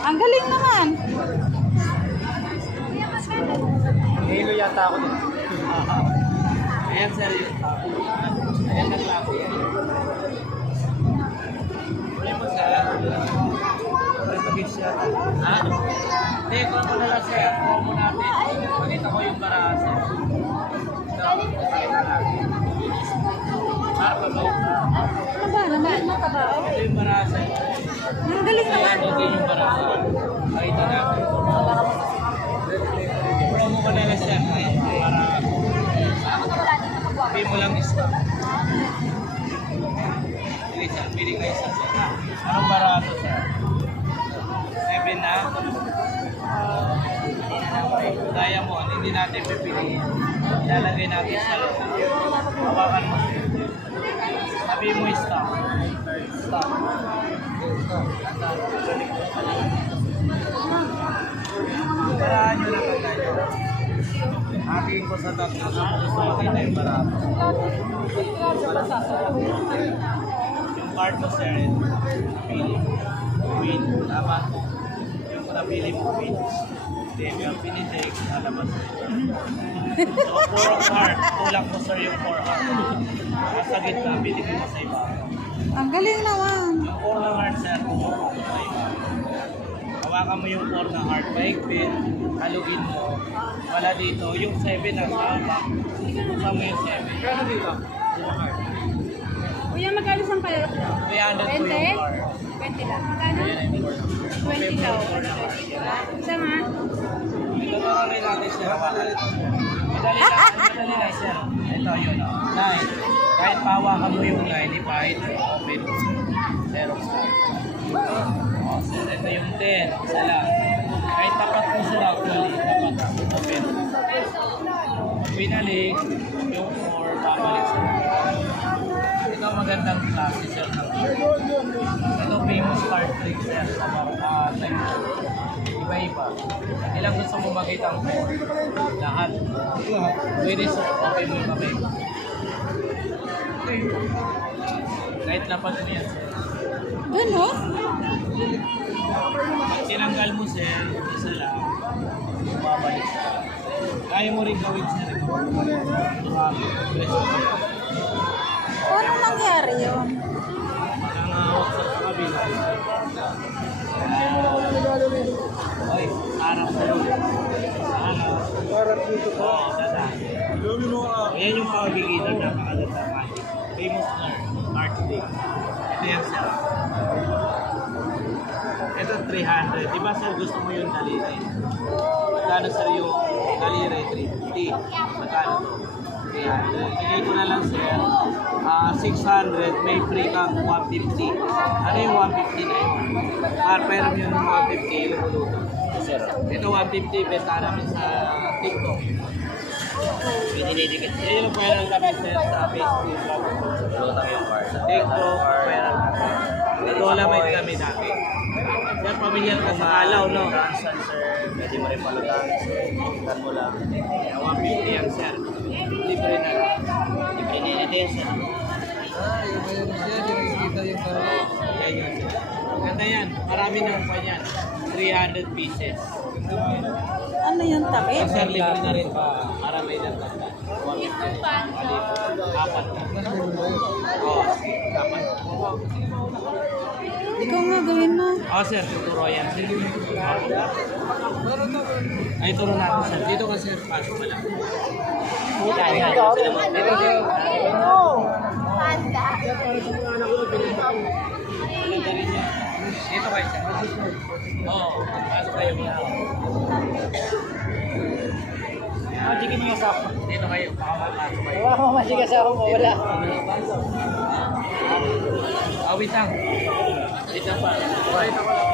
Ang galing naman. Hilo yata ako din. Ayan sir yung tapo. Ayan ang tapo yan. Uli mo sir. Pag-isya. Ha? Hindi, kung mo na lang sir. Kung mo natin. Pakita ko yung para sir. Ito. Pakita natin. Para ba? Ano ba naman? Matabaw. Ito yung para sir. Ang galing naman. Ito yung para sir. Pakita natin. Promo ko na lang sir. Para pay mo lang isa. Pili sir, pili kayo sa sir. Anong barato sir? 7 na. Diamond, hindi natin pipiliin. Ilalagay natin sa loob. Hawakan mo sir. Sabi mo stop. Stop. Paraan nyo na tayo. Hatiin ko sa tatlo. Gusto makita yung barato. Yung card mo sir, pili. Win. Tama. Yung napili mo win. Then yung pinitik, alabas mo. So 4 card. Tulak mo sir yung 4 card. Sa gitna, pili ko sa iba. Ang galing naman. Yung 4 na card sir, sa iba. Hawakan mo yung 4 na heart paigpit, halugin mo. Wala dito, yung 7 na sama. Sama mo yung 7. Kano dito? Kuya, magkano sang pala? 300 po yung card. 20 lang. Magkano? Ayan yung 4. 20 daw. Sama? Ito na rin natin siya. Madali lang siya. Ito yun. 9. Kahit pawakan mo yung 9, ipahit, open. Xerox card. Oh, sir, ito yung 10. Isa lang. Kahit tapat mo sila actually, tapat. Open. Pinalik, yung 4, babalik sila. Ito magandang klase, sir. Ito famous card trick, sir, sa mga type. Iba-iba. Ilang gusto mo makita ang 4? Lahat. Pwede, sir. Okay mo yung kamay. Kahit lapat mo yan, sir. Gano'n? Pag tinanggal mo sir, isa lang, babalik sa. Kaya mo rin gawin sir. Ano nangyari yun? Nakangawak sa kabila. Oy, harap sa harap. Harap dito po. Oo, dada. Ayan yung pagigilid na pakaganda. Famous art day. Ito yan sir. Ito 300. Diba sir gusto mo yung daliri? Magkano sir yung daliri? 350. Magkano to? 300. Bigay ko na lang sir. 600. May free kang 150. Ano yung 150 na yun? Pero yung 150 yung uluto. Sir. Ito 150. Benta namin sa TikTok. Pinididikit. Yan yung pwera namin sir sa Facebook. Lutang yung card. Sa TikTok. Pwera. Ito wala may kami dati. Yan, pamilyar ka sa alaw, no? Transan, sir. Pwede mo rin palutang. Ikan mo lang. 150 yan, sir. Libre na lang. Libre din din, sir. Yung mayroon siya, nakikita yung parang. Yan yun, sir. Ganda yan. Marami naman pa yan. 300 pieces. Ano yun, tabi? Sir, libre na rin pa. Marami na tanda. 150. Apat na. Oo, apat. Ikaw nga gawin mo. Oo, sir. Tuturo yan. Ay, turo natin, sir. Dito ka, sir. Pasok mo lang. Dito, sir. Dito kayo, sir. Oo, pasok kayo. Sige niyo sa dito kayo, baka mapasok kayo. Wala mo masigas ako mo, wala. Wait lang. Wait lang pa. Wait ako lang.